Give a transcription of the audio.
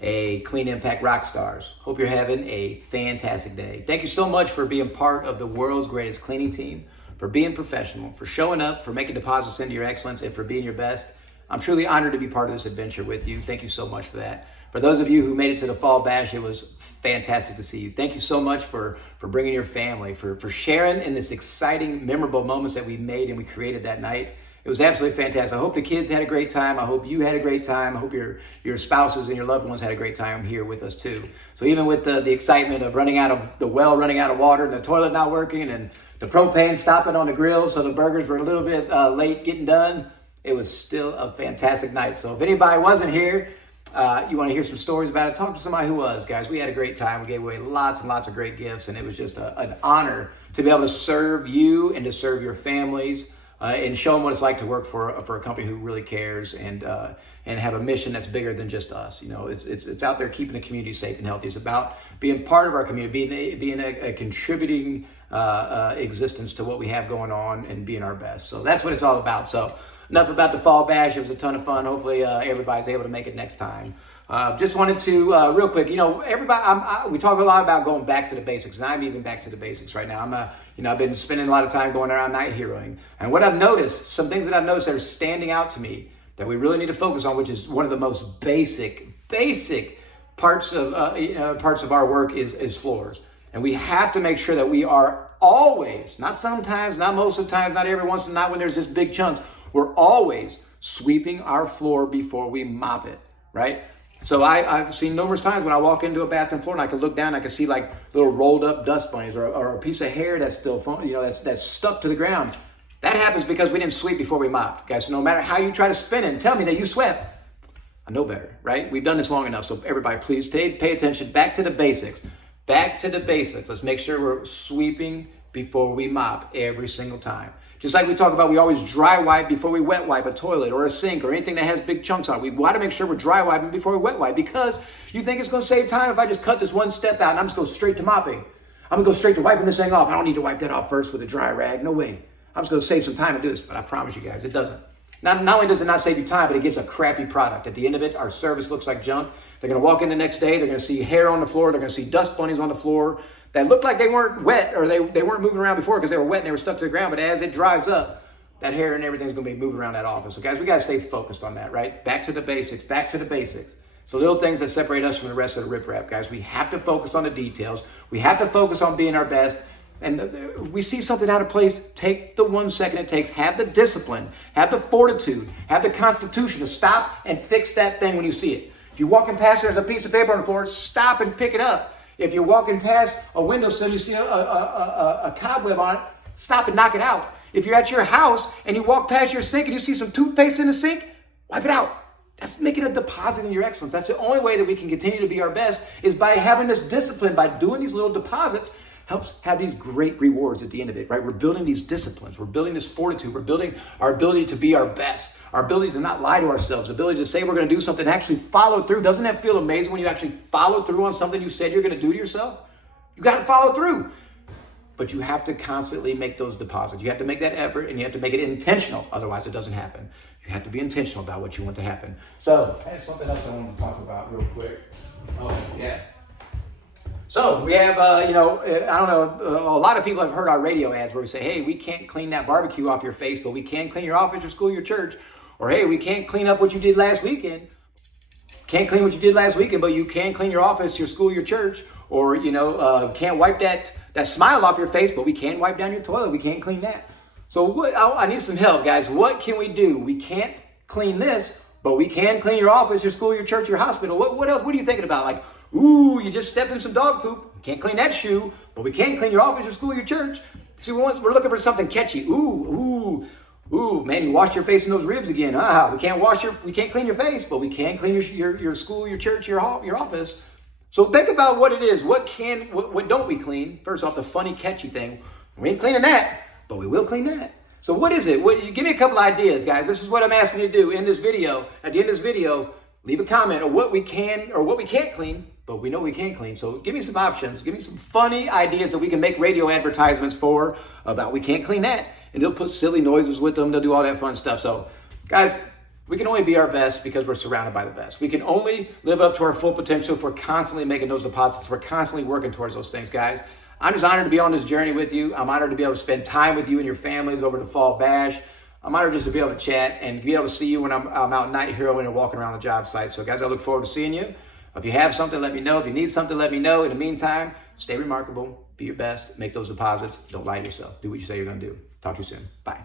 a Clean Impact rock stars. Hope you're having a fantastic day. Thank you so much for being part of the world's greatest cleaning team, for being professional, for showing up, for making deposits into your excellence, and for being your best. I'm truly honored to be part of this adventure with you. Thank you so much for that. For those of you who made it to the Fall Bash, it was fantastic to see you. Thank you so much for bringing your family, for sharing in this exciting, memorable moments that we made and we created that night. It was absolutely fantastic. I hope the kids had a great time. I hope you had a great time. I hope your spouses and your loved ones had a great time here with us too. So even with the excitement of running out of the well, running out of water, and the toilet not working, and the propane stopping on the grill, so the burgers were a little bit late getting done, it was still a fantastic night. So if anybody wasn't here, you want to hear some stories about it, talk to somebody who was. Guys, we had a great time. We gave away lots and lots of great gifts, and it was just an honor to be able to serve you and to serve your families. And show them what it's like to work for a company who really cares and have a mission that's bigger than just us. You know, it's out there keeping the community safe and healthy. It's about being part of our community, being a contributing existence to what we have going on and being our best. So that's what it's all about. So enough about the Fall Bash. It was a ton of fun. Hopefully everybody's able to make it next time. Just wanted to real quick, you know, everybody. We talk a lot about going back to the basics, and I'm even back to the basics right now. I've been spending a lot of time going around night heroing, and what I've noticed, some things that I've noticed that are standing out to me that we really need to focus on, which is one of the most basic parts of our work is floors, and we have to make sure that we are always, not sometimes, not most of the time, not every once in a while, not when there's just big chunks. We're always sweeping our floor before we mop it, right? So I've seen numerous times when I walk into a bathroom floor and I can look down and I can see like little rolled up dust bunnies or a piece of hair that's still, that's stuck to the ground. That happens because we didn't sweep before we mopped. Guys, so no matter how you try to spin it and tell me that you swept, I know better, right? We've done this long enough. So everybody, please pay attention. Back to the basics. Back to the basics. Let's make sure we're sweeping before we mop every single time. Just like we talk about, we always dry wipe before we wet wipe a toilet or a sink or anything that has big chunks on it. We want to make sure we're dry wiping before we wet wipe, because you think it's going to save time if I just cut this one step out and I'm just going to go straight to mopping. I'm going to go straight to wiping this thing off. I don't need to wipe that off first with a dry rag. No way. I'm just going to save some time and do this. But I promise you guys, it doesn't. Not only does it not save you time, but it gives a crappy product. At the end of it, our service looks like junk. They're going to walk in the next day. They're going to see hair on the floor. They're going to see dust bunnies on the floor that looked like they weren't wet, or they weren't moving around before because they were wet and they were stuck to the ground. But as it dries up, that hair and everything's going to be moving around that office. So guys, we got to stay focused on that, right? Back to the basics, back to the basics. So little things that separate us from the rest of the riprap, guys. We have to focus on the details. We have to focus on being our best. And we see something out of place, take the 1 second it takes, have the discipline, have the fortitude, have the constitution to stop and fix that thing when you see it. If you're walking past, there's a piece of paper on the floor, stop and pick it up. If you're walking past a windowsill, you see a cobweb on it, stop and knock it out. If you're at your house and you walk past your sink and you see some toothpaste in the sink, wipe it out. That's making a deposit in your excellence. That's the only way that we can continue to be our best, is by having this discipline, by doing these little deposits. Helps have these great rewards at the end of it, right? We're building these disciplines. We're building this fortitude. We're building our ability to be our best, our ability to not lie to ourselves, ability to say we're going to do something and actually follow through. Doesn't that feel amazing when you actually follow through on something you said you're going to do to yourself? You got to follow through. But you have to constantly make those deposits. You have to make that effort, and you have to make it intentional. Otherwise, it doesn't happen. You have to be intentional about what you want to happen. So, I had something else I wanted to talk about real quick. Oh, yeah. So, we have, I don't know, a lot of people have heard our radio ads where we say, hey, we can't clean that barbecue off your face, but we can clean your office, your school, your church. Or, hey, we can't clean up what you did last weekend. Can't clean what you did last weekend, but you can clean your office, your school, your church. Or, can't wipe that smile off your face, but we can wipe down your toilet. We can't clean that. So I need some help, guys. What can we do? We can't clean this, but we can clean your office, your school, your church, your hospital. What else? What are you thinking about? Like, ooh, you just stepped in some dog poop. We can't clean that shoe, but we can clean your office, your school, your church. See, we're looking for something catchy. Ooh, man, you washed your face in those ribs again. We can't clean your face, but we can clean your school, your church, your office. So think about what it is. What don't we clean? First off, the funny, catchy thing. We ain't cleaning that, but we will clean that. So what is it? Give me a couple ideas, guys. This is what I'm asking you to do in this video. At the end of this video, leave a comment on what we can or what we can't clean, but we know we can clean. So give me some options. Give me some funny ideas that we can make radio advertisements for about we can't clean that. And they'll put silly noises with them. They'll do all that fun stuff. So guys, We can only be our best because we're surrounded by the best. We can only live up to our full potential if we're constantly making those deposits. We're constantly working towards those things, guys. I'm just honored to be on this journey with you. I'm honored to be able to spend time with you and your families over the Fall Bash. I'm honored just to be able to chat and be able to see you when I'm out night heroing and walking around the job site. So guys, I look forward to seeing you. If you have something, let me know. If you need something, let me know. In the meantime, stay remarkable, be your best, make those deposits. Don't lie to yourself. Do what you say you're going to do. Talk to you soon. Bye.